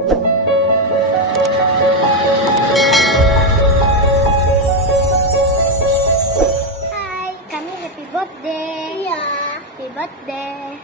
Hai, kami happy birthday. Iya, happy birthday.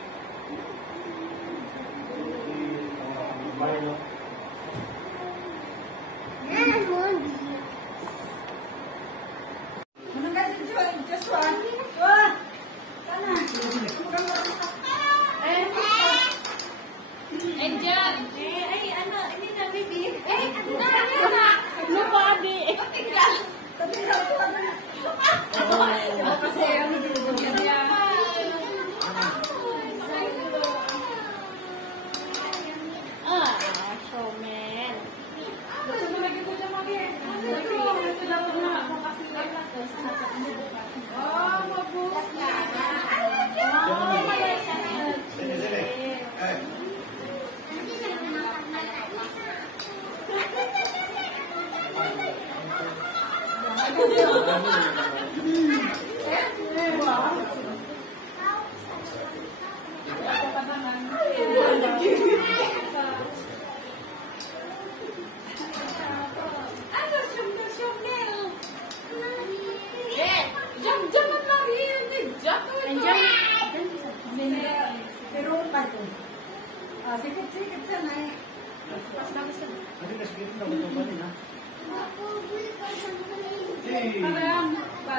Sikit-sikit sana eh.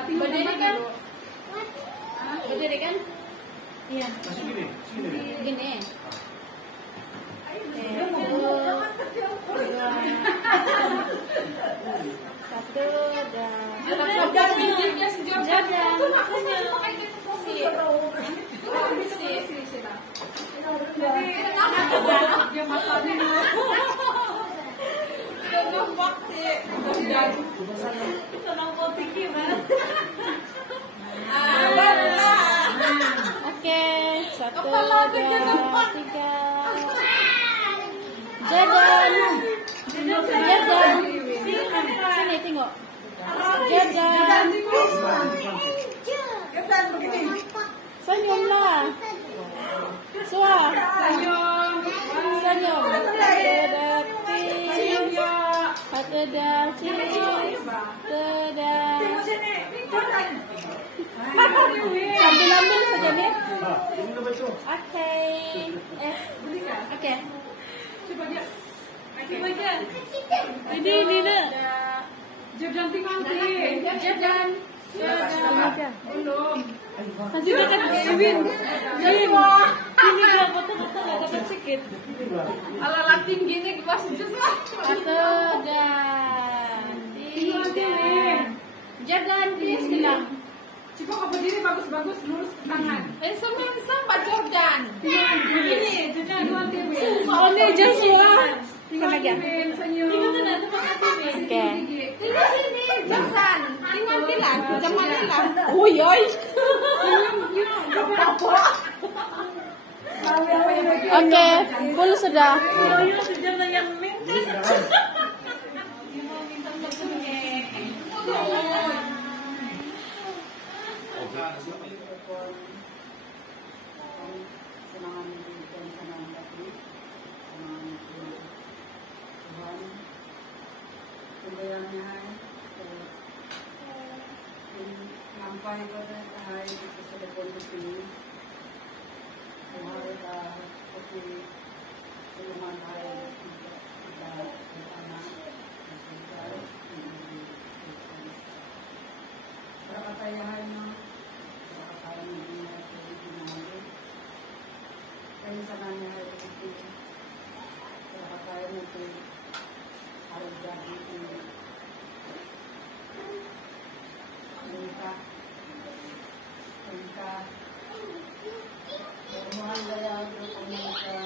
Berdiri kan? Berdiri kan? Iya. Gini. Satu, oke, satu, dua, tiga. Jadan. Sini tengok. Jadan. Senyumlah. Suah. Senyum. Sambil ambil saja nih. Oke. Oke. Coba aja. Ini Nina. Jadan tinggi. Jadan. Belum. Masih dekat Kevin. Sini kau foto-foto nggak dapat sedikit. Ala tinggi nih masih susah. Satu dan tiga. Jadan please bilang. Coba kau berdiri bagus-bagus lurus ke kanan. Handsome Pak Jordan. Ini Jadan tinggi. Soalnya Joshua. Tinggal lagi. Senyum. Oke. Tinggal sini, jangan. Tinggal bilang, jangan bilang. Oi. Oke, full sudah. Sampai pada hari kita sudah pondok ini, hari seperti puluhan hari kita bersama berapa kaya hanya berapa kaya dunia ini kaya sananya hari itu berapa kaya nanti harus jadi menikah mohon daya untuk komunikasi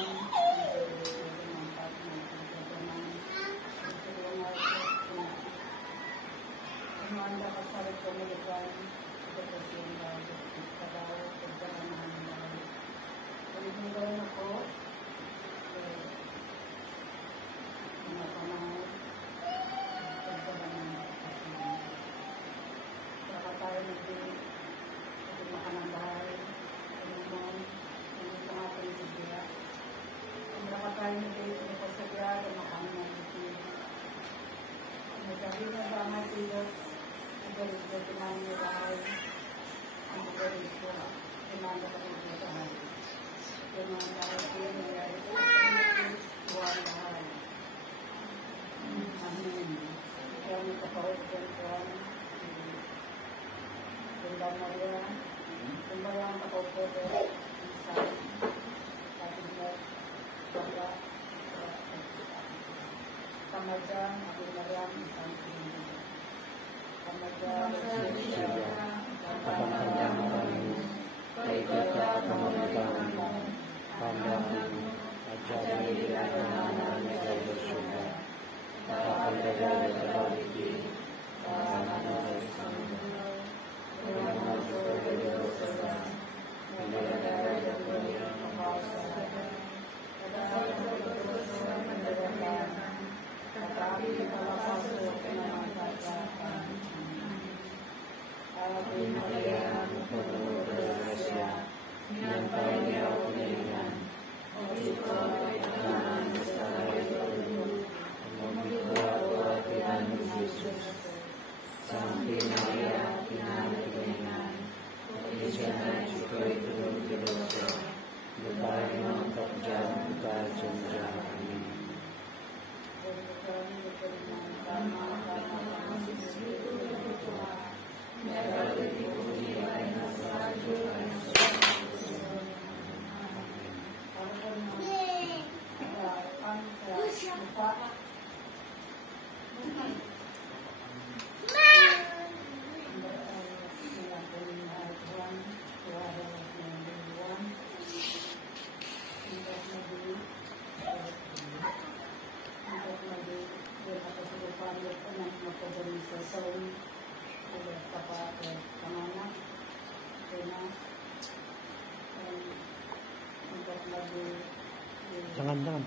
Jangan.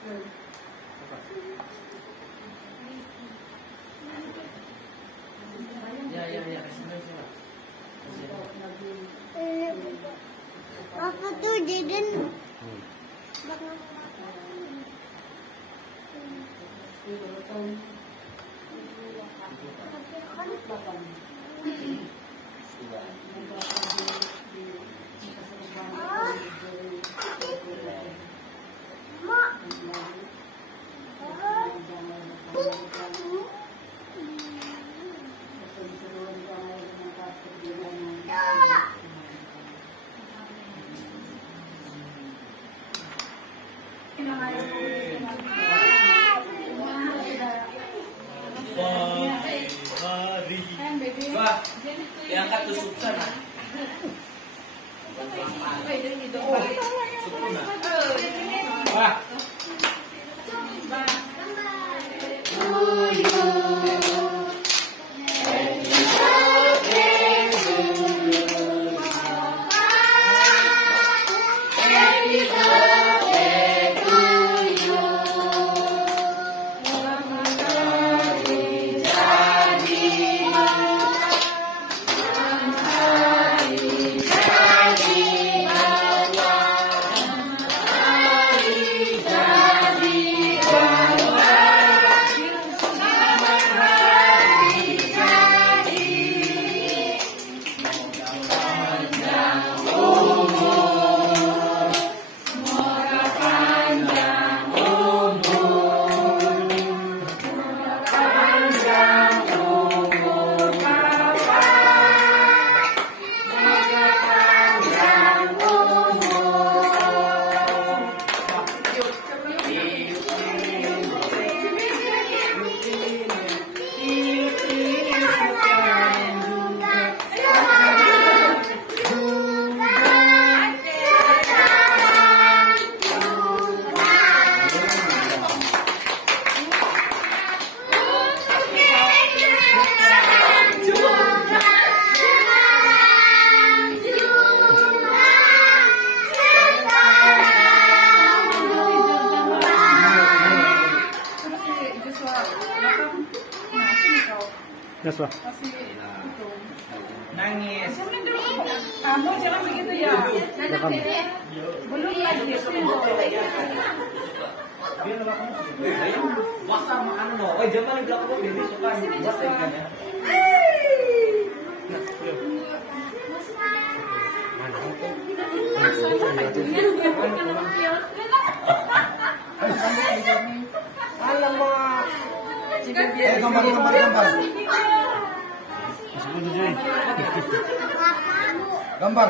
Ya. Apa tuh Jaden? Wah, diangkat tusuk sana. Wah. Joshua. Nangis. Kamu jangan begitu ya. Rekam. Belum lagi. Wasa makan lo. Oh, jangan di belakang baby suka. Alam mo. Gambar. Masuk dulu, Joy. Gambar.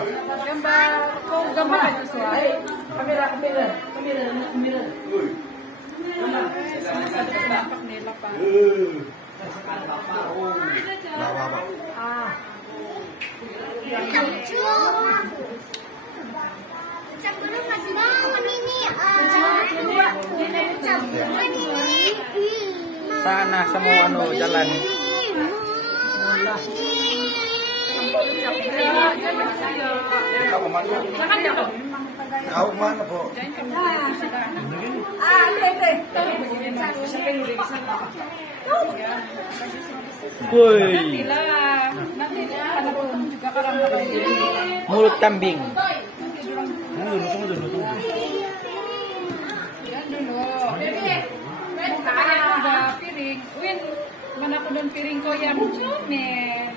Kung gambar aja suai. Kamera. Bawa. Sana semua anu jalan. Kau mana po? Woi, mulut kambing. Tunggu dulu. Piring. Win, mana aku don piring kau yang comel.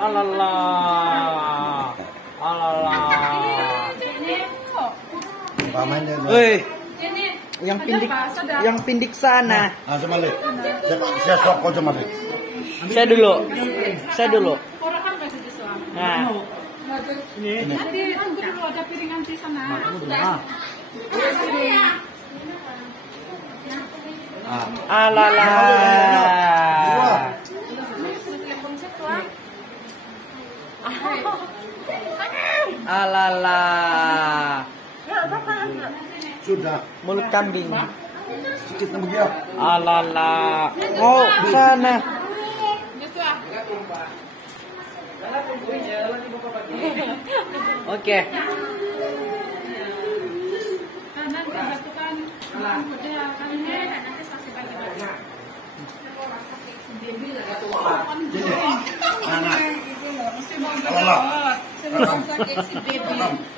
Alalah. Pamannya. Woi, yang pindik sana. Sama le. Saya sok kau sama le. Saya dulu. Orang kan masih di suam. Nah, Nanti dulu ada piring nanti sana. alalah. Alalah. Sudah. Mulut kambing. Sedikit nama dia. Alalah. Oh, sana. Oke.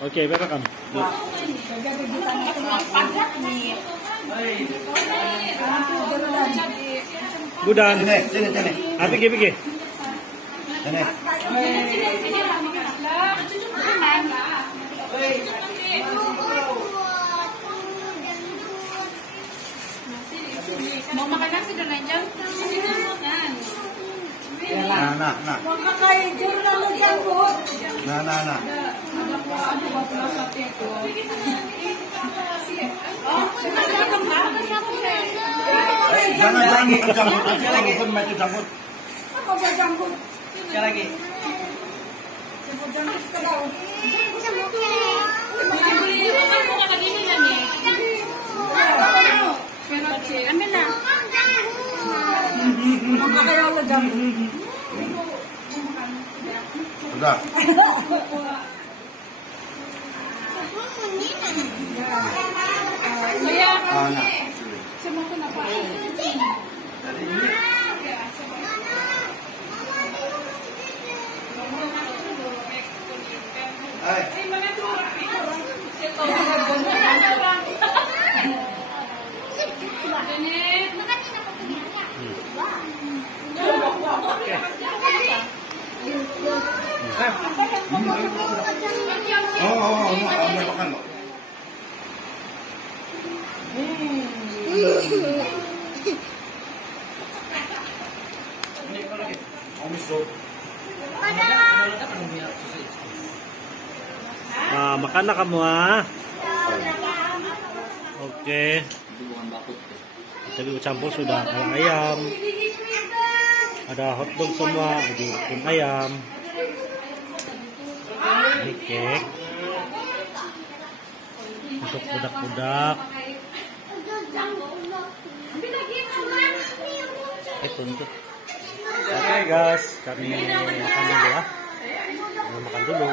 Oke, rekam. Budan. Sini. Apa gigi? Sini. Mau makan nasi dan aja. Nah. Mau pakai jurang lu jangkut. Nah. Jangan jangkut. Jangan macam jangkut. Apa buat jangkut? Sekali lagi. Jangkut ke daun. Ambil lah. Mau pakai yang lu jangkut. Sudah. Saya Nah. semua kenapa? Mau makan lo. Mau miso. Nah, makan na kamu Oke. Tadi campur sudah ada ayam. Ada hotdog semua, ada tim ayam. Ini cake. Untuk budak-budak. Untuk. Oke guys, kami makan dulu ya. Makan dulu.